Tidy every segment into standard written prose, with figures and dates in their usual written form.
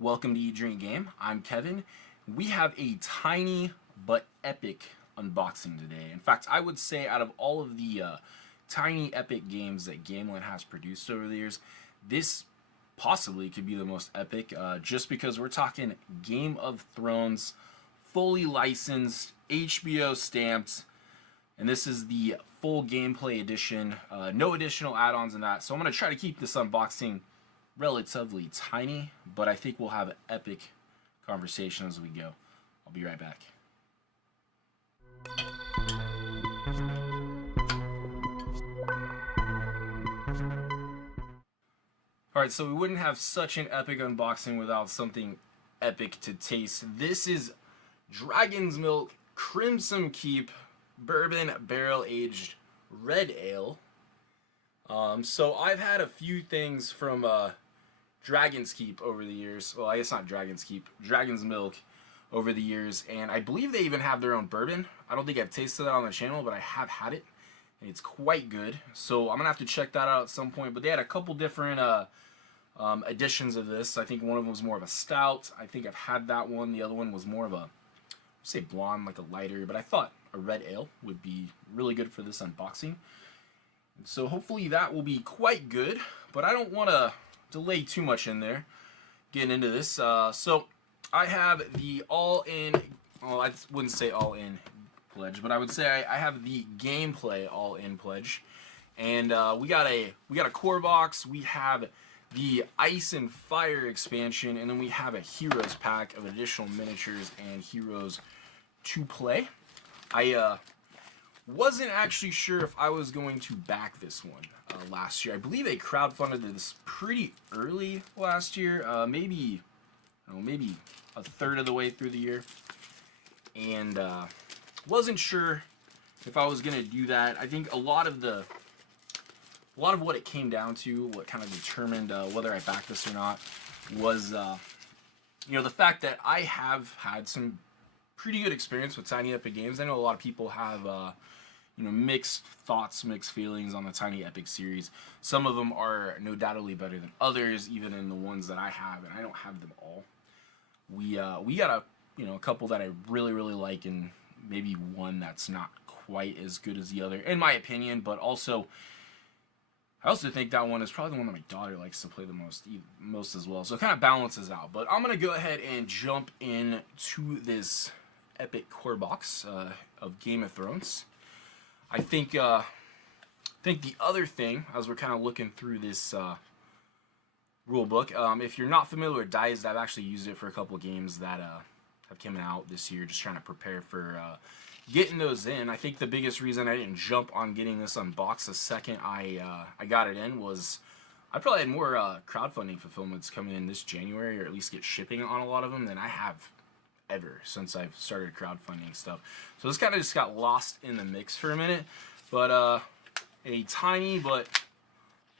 Welcome to Eat Drink Game. I'm Kevin. We have a tiny but epic unboxing today. In fact, I would say out of all of the tiny epic games that Gameland has produced over the years, this possibly could be the most epic, just because we're talking Game of Thrones, fully licensed, HBO stamped, and this is the full gameplay edition. No additional add-ons in that. So I'm going to try to keep this unboxing relatively tiny, but I think we'll have an epic conversation as we go. I'll be right back. Alright, so we wouldn't have such an epic unboxing without something epic to taste. This is Dragon's Milk Crimson Keep Bourbon Barrel Aged Red Ale. So I've had a few things from Dragon's Keep over the years. Well, I guess not Dragon's Keep, Dragon's Milk over the years, and I believe they even have their own bourbon. I don't think I've tasted that on the channel, but I have had it, and it's quite good. So I'm gonna have to check that out at some point. But they had a couple different editions of this. I think one of them was more of a stout. I think I've had that one. The other one was more of a, say, blonde, like a lighter. But I thought a red ale would be really good for this unboxing. And so hopefully that will be quite good. But I don't want to delay too much in there getting into this. So I have the all-in, well, I wouldn't say all-in pledge, but I would say I have the gameplay all-in pledge. And we got a core box, we have the Ice and Fire expansion, and then we have a Heroes pack of additional miniatures and heroes to play. I wasn't actually sure if I was going to back this one last year. I believe they crowdfunded this pretty early last year, maybe a third of the way through the year, and wasn't sure if I was gonna do that. I think a lot of what it came down to, what kind of determined whether I backed this or not, was the fact that I have had some pretty good experience with Tiny Epic games. I know a lot of people have mixed thoughts, mixed feelings on the Tiny Epic series. Some of them are no doubtedly better than others, even in the ones that I have, and I don't have them all. We got a couple that I really like, and maybe one that's not quite as good as the other, in my opinion. But also, I also think that one is probably the one that my daughter likes to play the most as well. So it kind of balances out. But I'm gonna go ahead and jump into this epic core box of Game of Thrones. I think the other thing, as we're kind of looking through this rule book, if you're not familiar with Diced, I've actually used it for a couple of games that have come out this year, just trying to prepare for getting those in. I think the biggest reason I didn't jump on getting this unboxed the second I got it in was I probably had more crowdfunding fulfillments coming in this January, or at least get shipping on a lot of them, than I have ever since I've started crowdfunding stuff. So this kind of just got lost in the mix for a minute. But a tiny but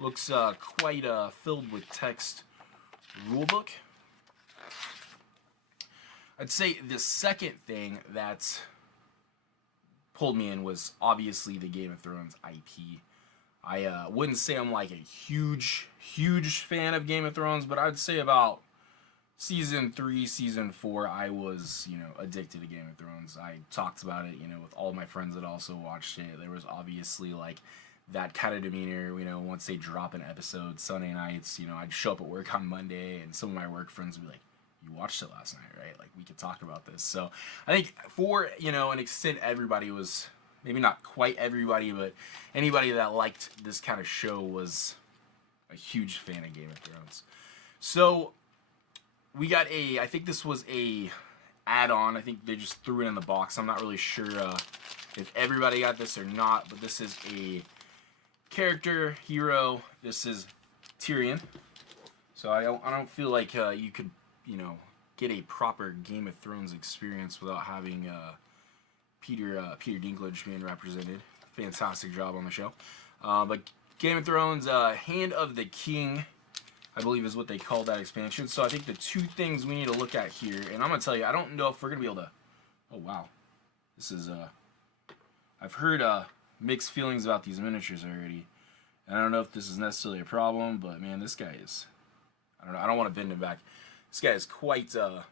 looks quite filled with text rulebook. I'd say the second thing that pulled me in was obviously the Game of Thrones IP. I wouldn't say I'm like a huge fan of Game of Thrones, but I'd say about Season 3, Season 4, I was, addicted to Game of Thrones. I talked about it, with all my friends that also watched it. There was obviously, like, that kind of demeanor, once they drop an episode Sunday nights, I'd show up at work on Monday, and some of my work friends would be like, you watched it last night, right? Like, we could talk about this. So I think for, an extent, everybody was, maybe not quite everybody, but anybody that liked this kind of show was a huge fan of Game of Thrones. So we got I think this was a add-on. I think they just threw it in the box. I'm not really sure if everybody got this or not, but this is a character, hero. This is Tyrion. So I don't feel like you could, get a proper Game of Thrones experience without having Peter Dinklage being represented. Fantastic job on the show. But Game of Thrones, Hand of the King, I believe is what they call that expansion. So I think the two things we need to look at here, and I'm going to tell you, I don't know if we're going to be able to, oh wow, this is, I've heard mixed feelings about these miniatures already. And I don't know if this is necessarily a problem, but man, this guy is, I don't know, I don't want to bend him back This guy is quite, well,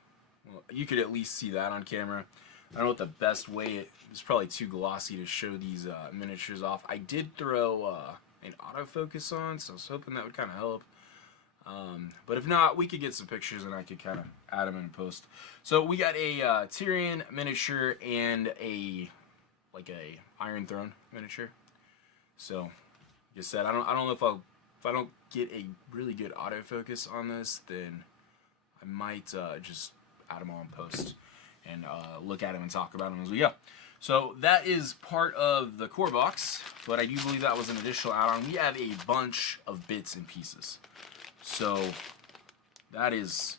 you could at least see that on camera. I don't know what the best way, it's probably too glossy to show these miniatures off. I did throw an autofocus on, so I was hoping that would kind of help. But if not, we could get some pictures and I could kind of add them in post. So we got a Tyrion miniature and like a Iron Throne miniature. So, like I said, I don't know if I don't get a really good autofocus on this, then I might just add them all in post and look at them and talk about them as we go. So that is part of the core box, but I do believe that was an additional add-on. We have a bunch of bits and pieces. So that is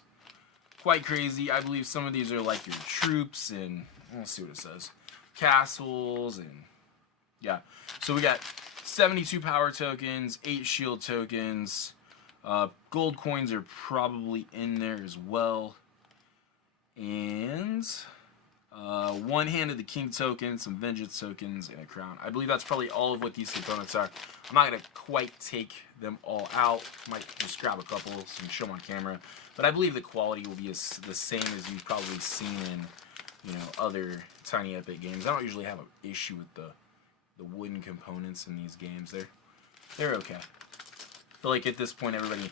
quite crazy. I believe some of these are like your troops and let's see what it says. Castles and yeah. So we got 72 power tokens, 8 shield tokens. Gold coins are probably in there as well. And one hand of the king token, some vengeance tokens, and a crown. I believe that's probably all of what these components are. I'm not going to quite take them all out. Might just grab a couple and show them on camera. But I believe the quality will be the same as you've probably seen in, other Tiny Epic games. I don't usually have an issue with the wooden components in these games. They're okay. I feel like at this point everybody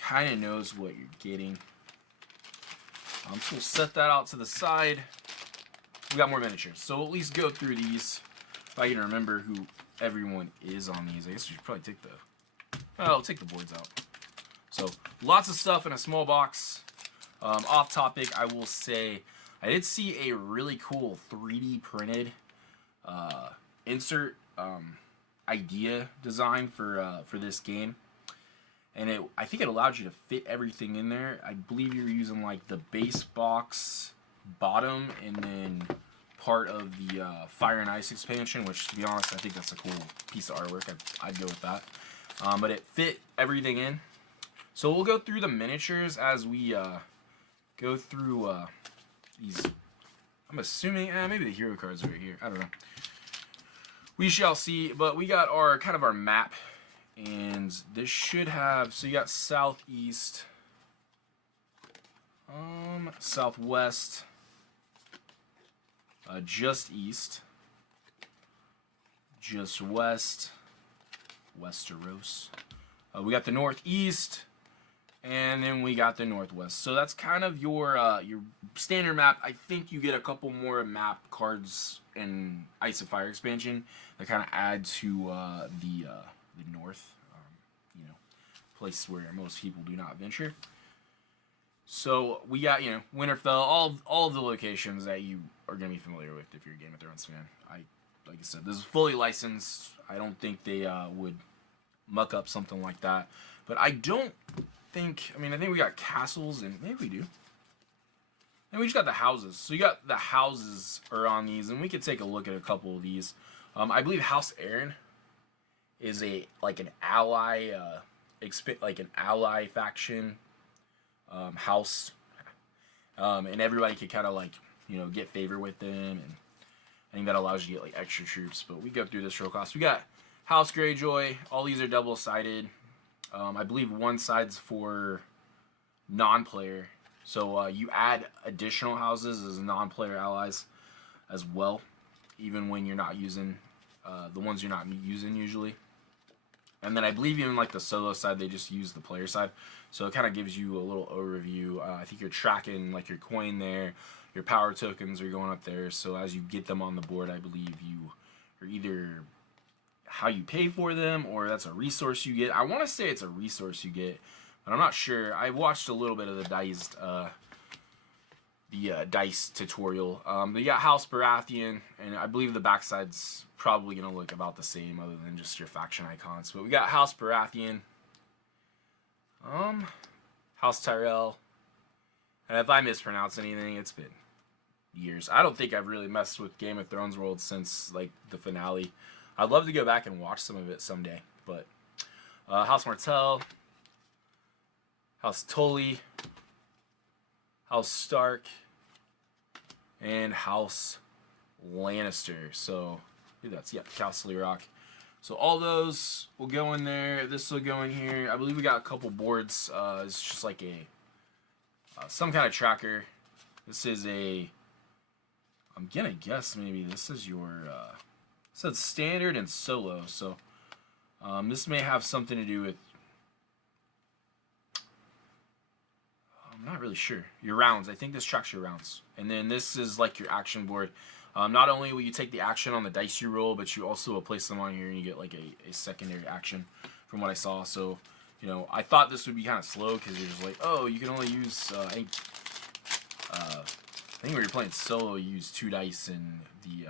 kind of knows what you're getting. So we'll set that out to the side. We got more miniatures, so we'll at least go through these. If I can remember who everyone is on these, I guess we should probably take I'll take the boards out. So lots of stuff in a small box. Off topic, I will say I did see a really cool 3D printed insert idea design for this game. And I think it allowed you to fit everything in there. I believe you were using like the base box bottom and then part of the Fire and Ice expansion, which to be honest, I think that's a cool piece of artwork. I'd go with that. But it fit everything in. So we'll go through the miniatures as we go through these. I'm assuming, maybe the hero cards are right here. I don't know. We shall see. But we got our kind of our map. And this should have, so you got southeast, southwest, just east, just west, Westeros. We got the northeast, and then we got the northwest. So that's kind of your standard map. I think you get a couple more map cards in Ice of Fire expansion that kind of add to the north, place where most people do not venture. So we got, Winterfell, all of the locations that you are going to be familiar with if you're a Game of Thrones fan. Like I said, this is fully licensed. I don't think they would muck up something like that. But I think we got castles, and maybe we do. And we just got the houses. So you got the houses are on these, and we could take a look at a couple of these. I believe House Aaron is an ally, an ally faction house, and everybody could kind of get favor with them, and I think that allows you to get extra troops. But we go through this real fast. We got House Greyjoy. All these are double-sided. I believe one side's for non-player, so you add additional houses as non-player allies as well, even when you're not using the ones you're not using usually. And then I believe even the solo side, they just use the player side. So it kind of gives you a little overview. I think you're tracking your coin there. Your power tokens are going up there. So as you get them on the board, I believe you are either how you pay for them or that's a resource you get. I want to say it's a resource you get, but I'm not sure. I watched a little bit of the dice tutorial. But yeah, House Baratheon, and I believe the backside's probably going to look about the same other than just your faction icons. But we got House Baratheon, House Tyrell, and if I mispronounce anything, it's been years. I don't think I've really messed with Game of Thrones world since the finale. I'd love to go back and watch some of it someday, but House Martell, House Tully, House Stark, and House Lannister. So that's Castle Rock. So all those will go in there. This will go in here. I believe we got a couple boards. It's just like a some kind of tracker. This is a, I'm gonna guess maybe this is your, it says standard and solo, so this may have something to do with, I'm not really sure, your rounds. I think this tracks your rounds. And then this is like your action board. Not only will you take the action on the dice you roll, but you also will place them on here and you get like a secondary action from what I saw. So, you know, I thought this would be kind of slow because you're just like, oh, you can only use, I think when you're playing solo, you use 2 dice, and the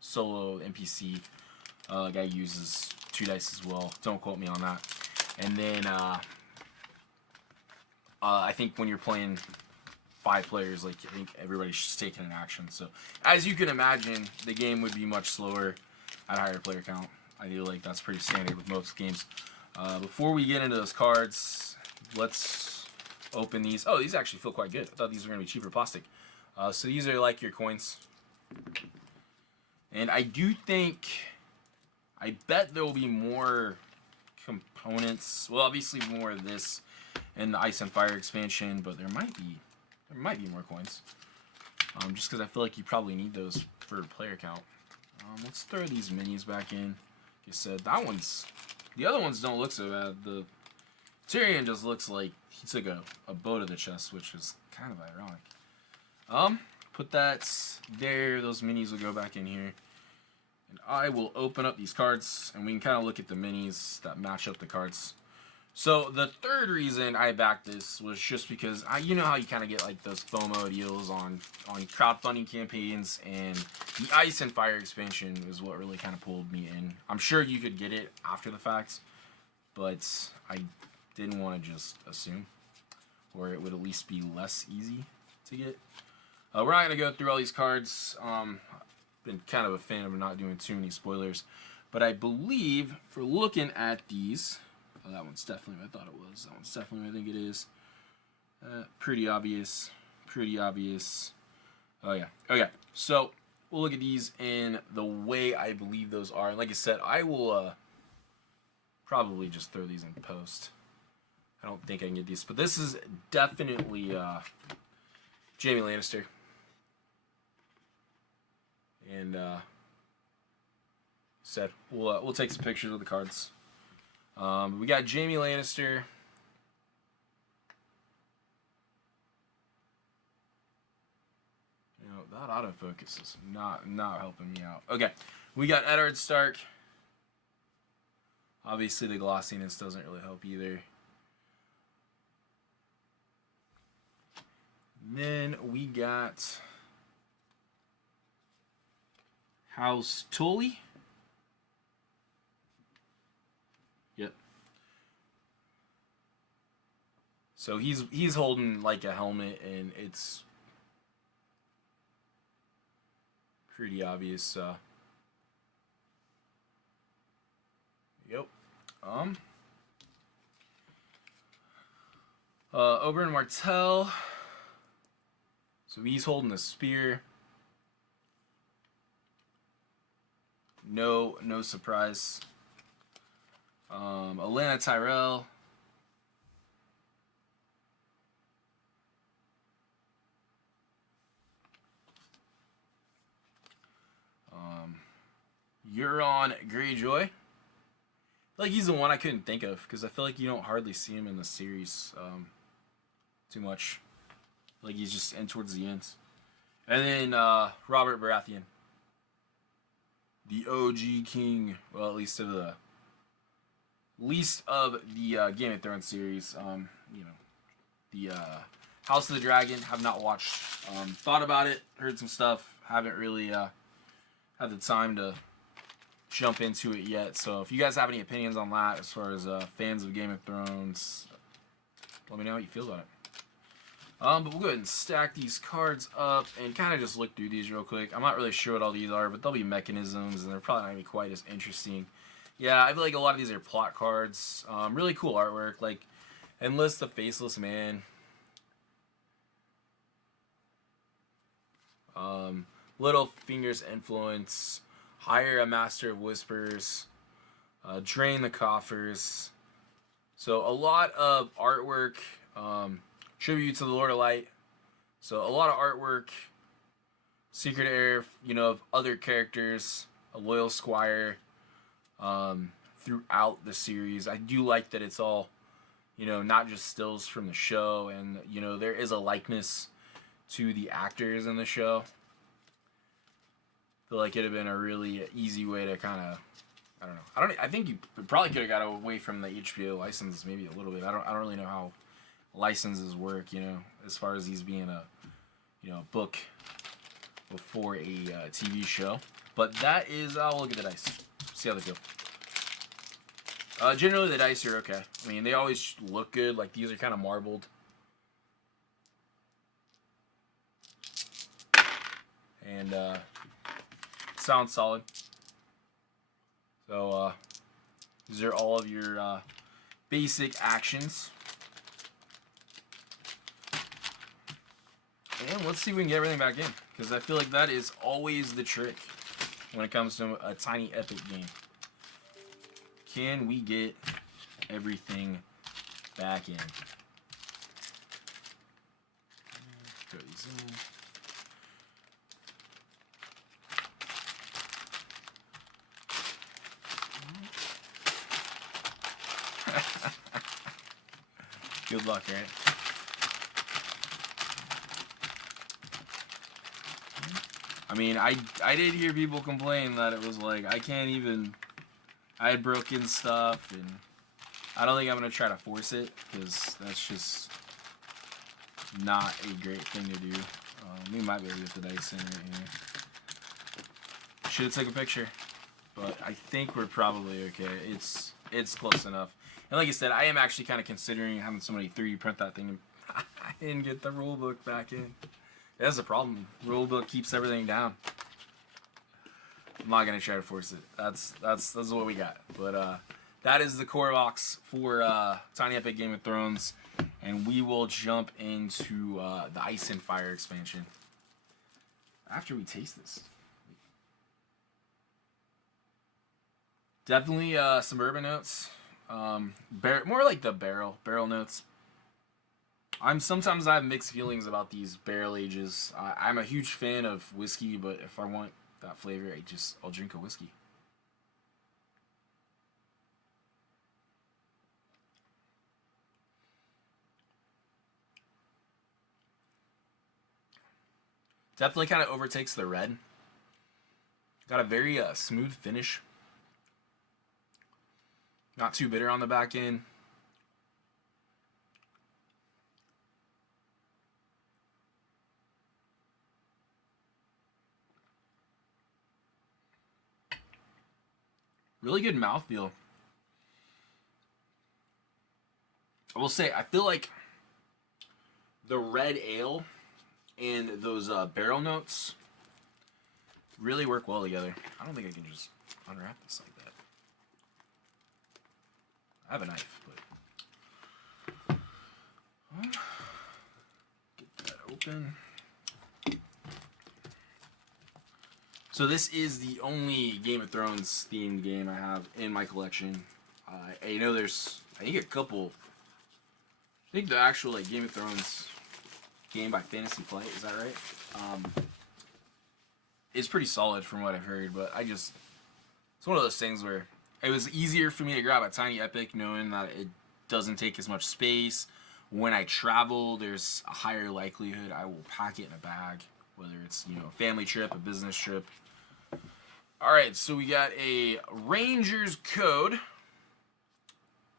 solo NPC guy uses 2 dice as well. Don't quote me on that. And then I think when you're playing 5 players, like I think everybody's just taking an action. So as you can imagine, the game would be much slower at a higher player count. I feel like that's pretty standard with most games. Before we get into those cards, let's open these. Oh, these actually feel quite good. I thought these were going to be cheaper plastic. So these are like your coins. And I do think, I bet there will be more components. Well, obviously more of this in the Ice and Fire expansion, but there might be more coins. Just because I feel like you probably need those for player count. Let's throw these minis back in. Like I said, the other ones don't look so bad. The Tyrion just looks like he took a bow to the chest, which is kind of ironic. Put that there. Those minis will go back in here. And I will open up these cards, and we can kind of look at the minis that match up the cards. So the third reason I backed this was just because you know how you kind of get like those FOMO deals on crowdfunding campaigns, and the Ice and Fire expansion is what really kind of pulled me in. I'm sure you could get it after the fact, but I didn't want to just assume, or it would at least be less easy to get. We're not going to go through all these cards. I've been kind of a fan of not doing too many spoilers, but I believe for looking at these, oh, that one's definitely what I thought it was. That one's definitely what I think it is. Pretty obvious. Pretty obvious. Oh, yeah. Okay, so we'll look at these in the way I believe those are. And like I said, I will probably just throw these in post. I don't think I can get these. But this is definitely Jaime Lannister. And said we'll take some pictures of the cards. We got Jaime Lannister. You know, that autofocus is not helping me out. Okay, we got Eddard Stark. Obviously, the glossiness doesn't really help either. And then we got House Tully. Yep. So he's holding like a helmet, and it's pretty obvious. Yep. Oberyn Martell. So he's holding a spear. No surprise. Atlanta Tyrell. Euron Greyjoy. Like he's the one I couldn't think of because I feel like you don't hardly see him in the series too much. Like he's just in towards the end. And then Robert Baratheon. The OG king, well, at least of the Game of Thrones series. You know, the House of the Dragon. Have not watched. Thought about it, heard some stuff. Haven't really had the time to jump into it yet. So if you guys have any opinions on that, as far as fans of Game of Thrones, let me know how you feel about it. But we'll go ahead and stack these cards up and kind of just look through these real quick. I'm not really sure what all these are, but they'll be mechanisms, and they're probably not going to be quite as interesting. Yeah, I feel like a lot of these are plot cards. Really cool artwork, like Enlist the Faceless Man. Littlefinger's Influence. Hire a Master of Whispers. Drain the Coffers. So a lot of artwork. tribute to the Lord of Light. So a lot of artwork, secret air, you know, of other characters, a loyal squire, throughout the series. I do like that it's all, you know, not just stills from the show, and you know, there is a likeness to the actors in the show. I feel like it'd have been a really easy way to kind of, I don't know. I think you probably could have got away from the HBO license maybe a little bit. I don't really know how licenses work, you know, as far as these being a, you know, book before a TV show. But that is, I'll look at the dice, see how they feel. Generally the dice are okay. I mean, they always look good. Like, these are kind of marbled. And sounds solid. So these are all of your basic actions. And let's see if we can get everything back in, because I feel like that is always the trick when it comes to a tiny epic game. Can we get everything back in? Throw these in. Good luck, right? I mean, I did hear people complain that it was like, I had broken stuff, and I don't think I'm going to try to force it, because that's just not a great thing to do. We might be able to get the dice in right here. Should have took a picture, but I think we're probably okay. It's close enough. And like I said, I am actually kind of considering having somebody 3D print that thing. I didn't get the rule book back in. That's the problem. Rule book keeps everything down. I'm not gonna try to force it. That's what we got. But that is the core box for Tiny Epic Game of Thrones, and we will jump into the Ice and Fire expansion after we taste this. Definitely some bourbon notes. More like the barrel notes. Sometimes I have mixed feelings about these barrel ages. I'm a huge fan of whiskey, but if I want that flavor, I'll drink a whiskey. Definitely kind of overtakes the red. Got a very smooth finish. Not too bitter on the back end. Really good mouthfeel. I will say, I feel like the red ale and those barrel notes really work well together. I don't think I can just unwrap this like that. I have a knife, but get that open. So this is the only Game of Thrones themed game I have in my collection. I know there's, I think, a couple. I think the actual Game of Thrones game by Fantasy Flight, is that right? It's pretty solid from what I've heard, but it's one of those things where it was easier for me to grab a Tiny Epic knowing that it doesn't take as much space. When I travel, there's a higher likelihood I will pack it in a bag, whether it's, you know, a family trip, a business trip. Alright, so we got a Ranger's Code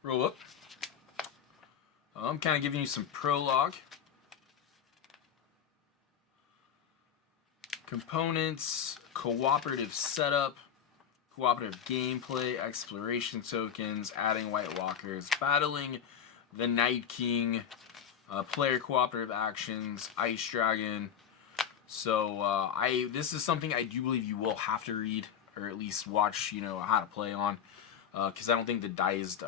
rulebook. I'm kind of giving you some prologue. Components, cooperative setup, cooperative gameplay, exploration tokens, adding White Walkers, battling the Night King, player cooperative actions, Ice Dragon. So this is something I do believe you will have to read, or at least watch, you know, how to play on, because I don't think the Diced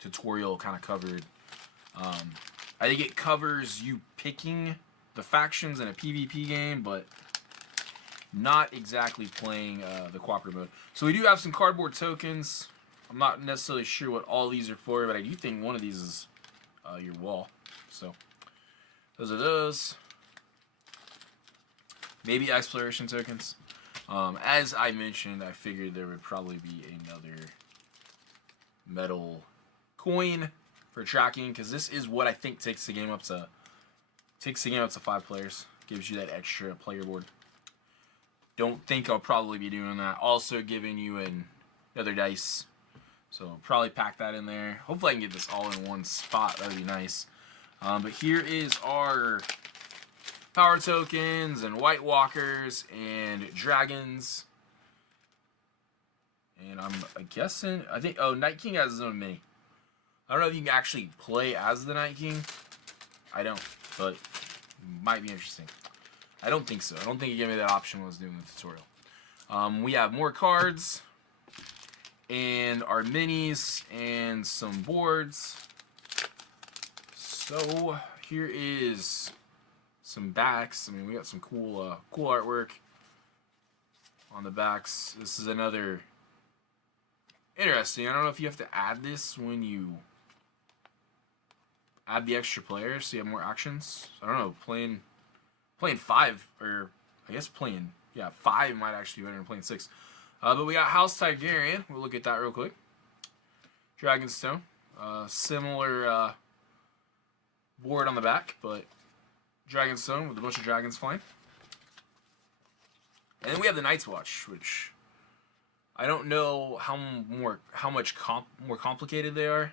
tutorial kind of covered. I think it covers you picking the factions in a PvP game, but not exactly playing the cooperative mode. So we do have some cardboard tokens. I'm not necessarily sure what all these are for, but I do think one of these is your wall. So Those are those. Maybe exploration tokens. As I mentioned, I figured there would probably be another metal coin for tracking, because this is what I think takes the game up to 5 players. Gives you that extra player board. Don't think I'll probably be doing that. Also giving you another dice. So probably pack that in there. Hopefully I can get this all in one spot. That would be nice. But here is our power tokens and White Walkers and dragons. And I'm guessing, I think, oh, Night King has his own mini. I don't know if you can actually play as the Night King. I don't, but it might be interesting. I don't think so. I don't think it gave me that option when I was doing the tutorial. We have more cards and our minis and some boards. So here is some backs. I mean, we got some cool artwork on the backs. This is another interesting. I don't know if you have to add this when you add the extra players so you have more actions. I don't know. Playing 5, or I guess playing 5 might actually be better than playing 6. But we got House Targaryen. We'll look at that real quick. Dragonstone. Similar board on the back, but Dragonstone with a bunch of dragons flying. And then we have the Night's Watch, which I don't know how much more complicated they are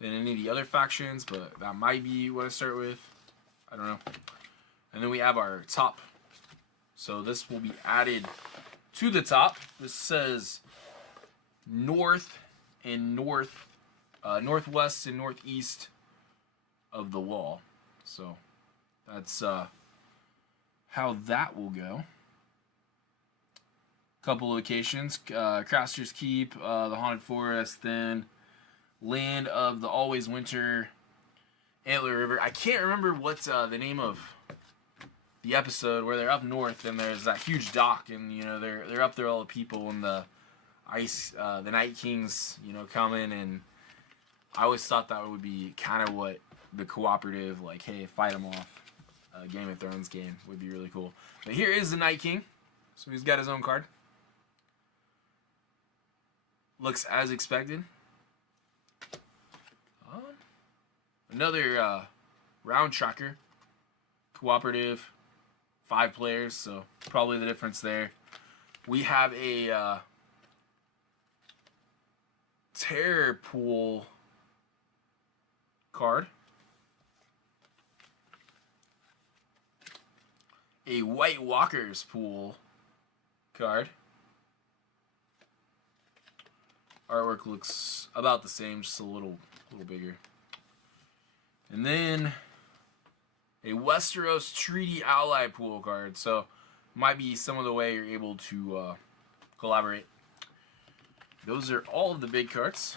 than any of the other factions, but that might be what I start with. I don't know. And then we have our top. So this will be added to the top. This says north and northwest and northeast of the wall. So that's how that will go. Couple locations: Craster's Keep, the Haunted Forest, then Land of the Always Winter, Antler River. I can't remember what's the name of the episode where they're up north and there's that huge dock, and you know they're up there, all the people, and the ice, the Night Kings, you know, coming. And I always thought that would be kind of what the cooperative, like, hey, fight them off, Game of Thrones game would be really cool. But here is the Night King, so he's got his own card. Looks as expected. Another round tracker, cooperative, 5 players, so probably the difference there. We have a terror pool card, a White Walkers pool card. Artwork looks about the same, just a little bigger. And then a Westeros Treaty Ally pool card. So might be some of the way you're able to collaborate. Those are all of the big cards.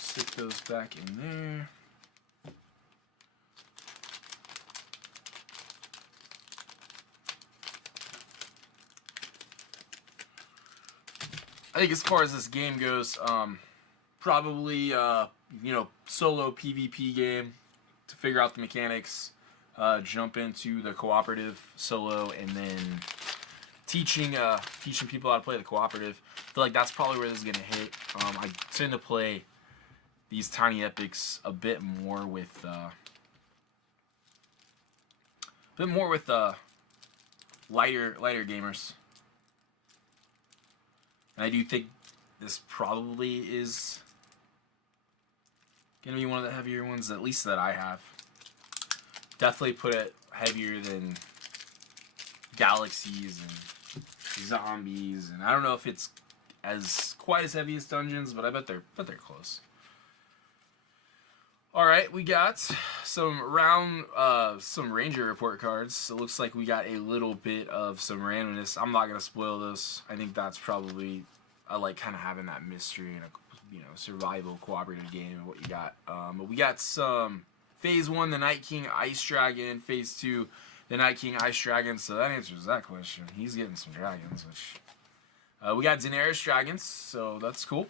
Stick those back in there. I think as far as this game goes, probably you know, solo PvP game to figure out the mechanics, jump into the cooperative solo, and then teaching people how to play the cooperative. I feel like that's probably where this is gonna hit. I tend to play these tiny epics a bit more with lighter gamers. And I do think this probably is going to be one of the heavier ones, at least that I have. Definitely put it heavier than Galaxies and Zombies. And I don't know if it's quite as heavy as Dungeons, but I bet they're close. Alright, we got some Ranger Report cards. It looks like we got a little bit of some randomness. I'm not going to spoil this. I think that's probably, I like kind of having that mystery in a, you know, survival cooperative game of what you got. But we got some Phase 1, the Night King Ice Dragon. Phase 2, the Night King Ice Dragon. So that answers that question. He's getting some dragons, which... we got Daenerys dragons, so that's cool.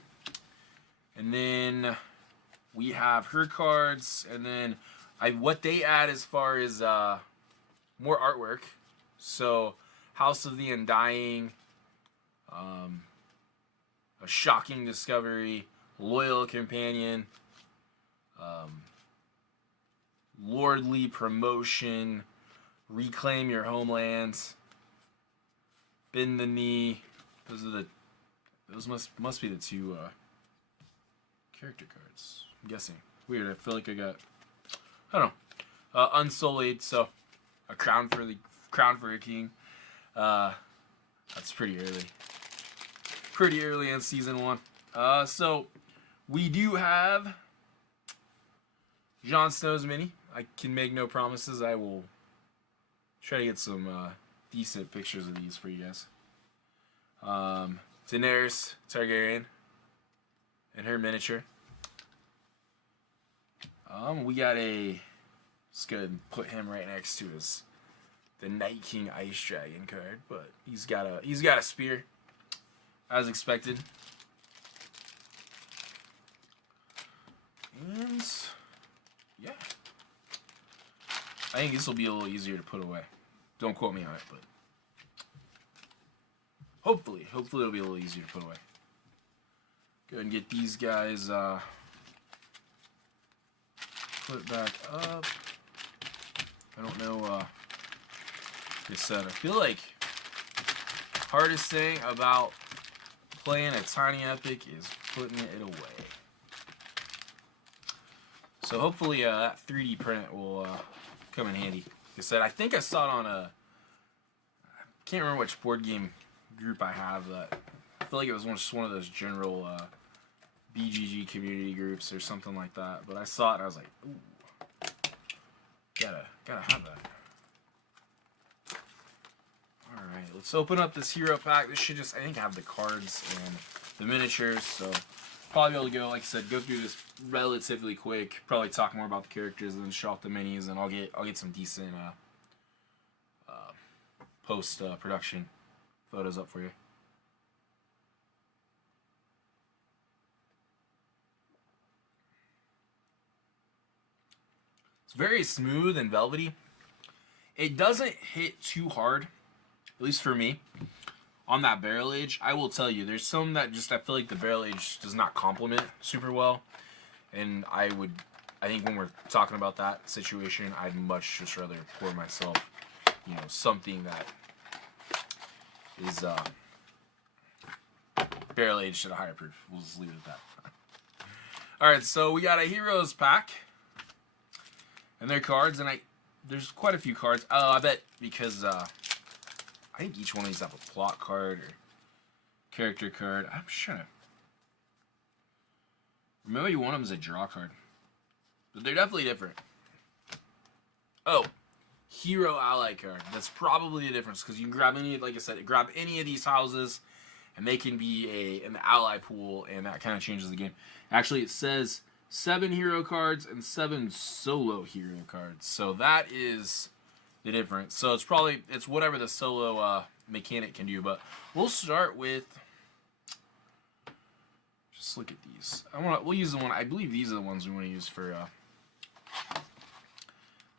And then we have her cards, and then what they add as far as more artwork. So House of the Undying, A Shocking Discovery, Loyal Companion, Lordly Promotion, Reclaim Your Homeland, Bend the Knee. Those must be the two character cards, I'm guessing. Weird, I feel like I don't know. Unsullied, so a crown for a king. That's pretty early. Pretty early in season 1. So we do have Jon Snow's mini. I can make no promises. I will try to get some decent pictures of these for you guys. Daenerys Targaryen and her miniature. We got let's go ahead and put him right next to the Night King Ice Dragon card, but he's got a spear, as expected. And yeah, I think this will be a little easier to put away. Don't quote me on it, but hopefully it'll be a little easier to put away. Go ahead and get these guys put back up. I don't know. Like I said, I feel like hardest thing about playing a tiny epic is putting it away. So hopefully that 3D print will come in handy. Like I said, I think I saw it on I can't remember which board game group I have. That I feel like it was just one of those general E.D.G community groups or something like that. But I saw it and I was like, ooh, gotta have that. Alright, let's open up this hero pack. This should I think have the cards and the miniatures, so probably be able to go, like I said, go through this relatively quick. Probably talk more about the characters and then show off the minis, and I'll get some decent post production photos up for you. It's very smooth and velvety. It doesn't hit too hard, at least for me, on that barrel age. I will tell you, there's some that I feel like the barrel age does not complement super well. And I think when we're talking about that situation, I'd much just rather pour myself, something that is barrel aged at a higher proof. We'll just leave it at that. Alright, so we got a Heroes pack. And their cards, and there's quite a few cards. Oh, I bet because I think each one of these have a plot card or character card. I'm sure. Maybe one of them is a draw card. But they're definitely different. Oh, hero ally card. That's probably the difference, because you can grab like I said, grab any of these houses, and they can be an ally pool, and that kind of changes the game. Actually, it says 7 hero cards and 7 solo hero cards. So that is the difference. So it's whatever the solo mechanic can do. But we'll start with, just look at these. We'll use the one. I believe these are the ones we want to use for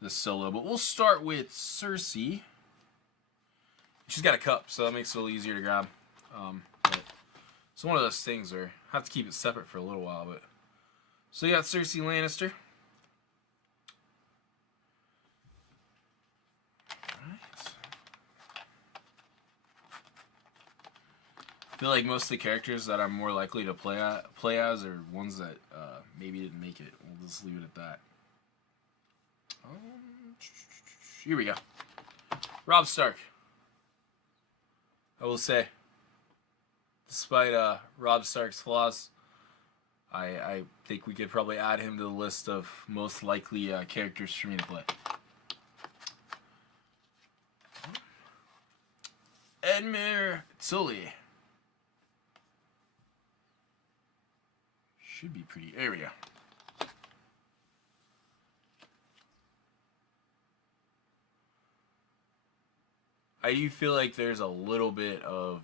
the solo. But we'll start with Cersei. She's got a cup, so that makes it a little easier to grab. But it's one of those things where I have to keep it separate for a little while. But so you got Cersei Lannister. Alright. I feel like most of the characters that I'm more likely to play as are ones that maybe didn't make it. We'll just leave it at that. Here we go. Robb Stark. I will say, despite Robb Stark's flaws, I think we could probably add him to the list of most likely characters for me to play. Edmure Tully. Should be pretty. There we go. I do feel like there's a little bit of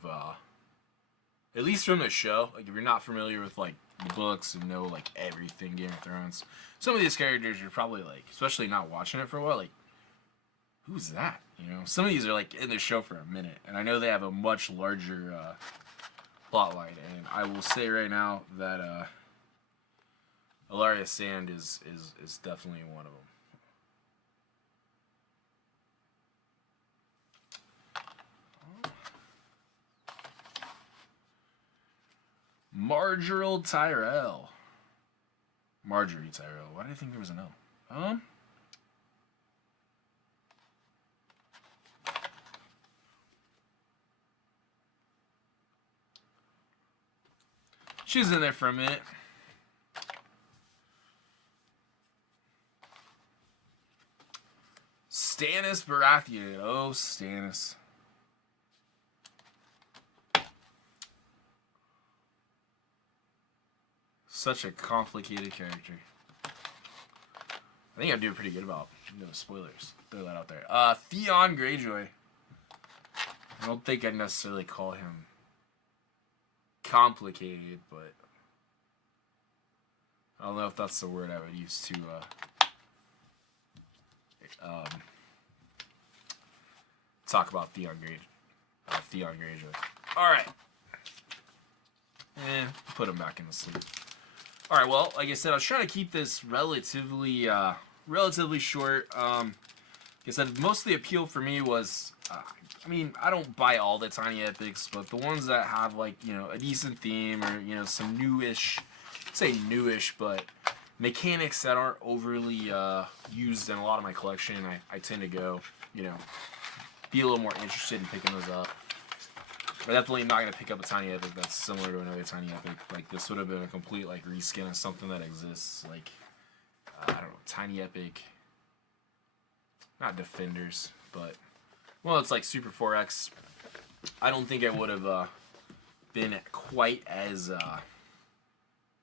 At least from the show. Like, if you're not familiar with, like, the books and know, like, everything Game of Thrones, some of these characters you're probably, like, especially not watching it for a while, like, who's that? You know, some of these are, like, in the show for a minute, and I know they have a much larger plot line, and I will say right now that Alaria Sand is definitely one of them. Marjorie Tyrell. Marjorie Tyrell. Why did I think there was an L? She's in there for a minute. Stannis Baratheon. Oh, Stannis. Such a complicated character. I think I'm doing pretty good about no spoilers. Throw that out there. Theon Greyjoy. I don't think I'd necessarily call him complicated, but I don't know if that's the word I would use to talk about Theon Greyjoy. Alright. Put him back in the sleep. Alright, well, like I said, I was trying to keep this relatively short. Like I said, most of the appeal for me was, I mean, I don't buy all the tiny epics, but the ones that have, like, you know, a decent theme or, you know, some newish, say newish, but mechanics that aren't overly used in a lot of my collection, I tend to go, you know, be a little more interested in picking those up. I'm definitely not going to pick up a tiny epic that's similar to another tiny epic. Like, this would have been a complete, like, reskin of something that exists. Like, I don't know, tiny epic. Not Defenders, but, well, it's like Super 4X. I don't think I would have been quite as,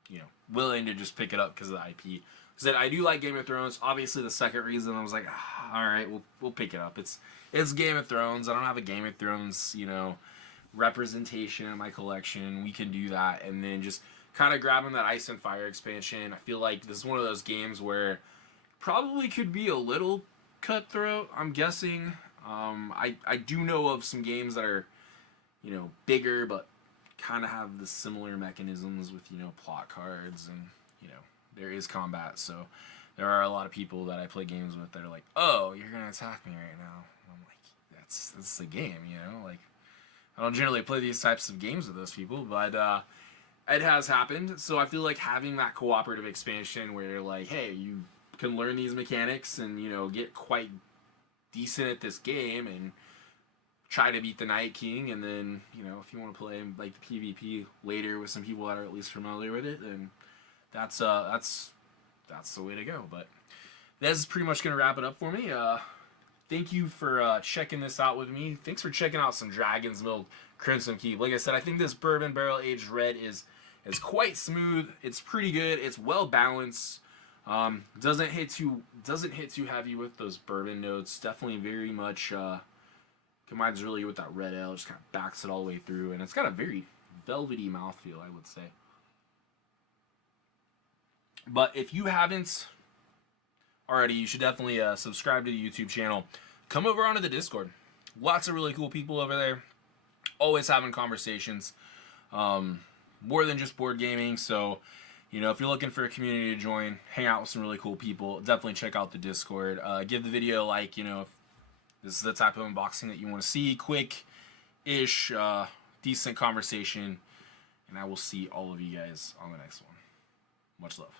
you know, willing to just pick it up because of the IP. Because I do like Game of Thrones. Obviously, the second reason I was like, all right, we'll pick it up. It's Game of Thrones. I don't have a Game of Thrones, you know, representation in my collection. We can do that, and then just kind of grabbing that Ice and Fire expansion. I feel like this is one of those games where probably could be a little cutthroat, I'm guessing. I do know of some games that are, you know, bigger but kind of have the similar mechanisms with, you know, plot cards, and, you know, there is combat, so there are a lot of people that I play games with that are like, oh, you're gonna attack me right now. I'm like, that's the game, you know, like, I don't generally play these types of games with those people, but it has happened. So I feel like having that cooperative expansion where you're like, hey, you can learn these mechanics and, you know, get quite decent at this game and try to beat the Night King, and then, you know, if you want to play like the PvP later with some people that are at least familiar with it, then that's the way to go. But this is pretty much gonna wrap it up for me. Thank you for checking this out with me. Thanks for checking out some Dragon's Milk Crimson Keep. Like I said, I think this bourbon barrel aged red is quite smooth. It's pretty good. It's well balanced. Doesn't hit too heavy with those bourbon notes. Definitely very much combines really with that red ale. Just kind of backs it all the way through, and it's got a very velvety mouthfeel, I would say. But if you haven't already, you should definitely subscribe to the YouTube channel. Come over onto the Discord. Lots of really cool people over there. Always having conversations. More than just board gaming. So, you know, if you're looking for a community to join, hang out with some really cool people, definitely check out the Discord. Give the video a like, you know, if this is the type of unboxing that you want to see. Quick-ish, decent conversation. And I will see all of you guys on the next one. Much love.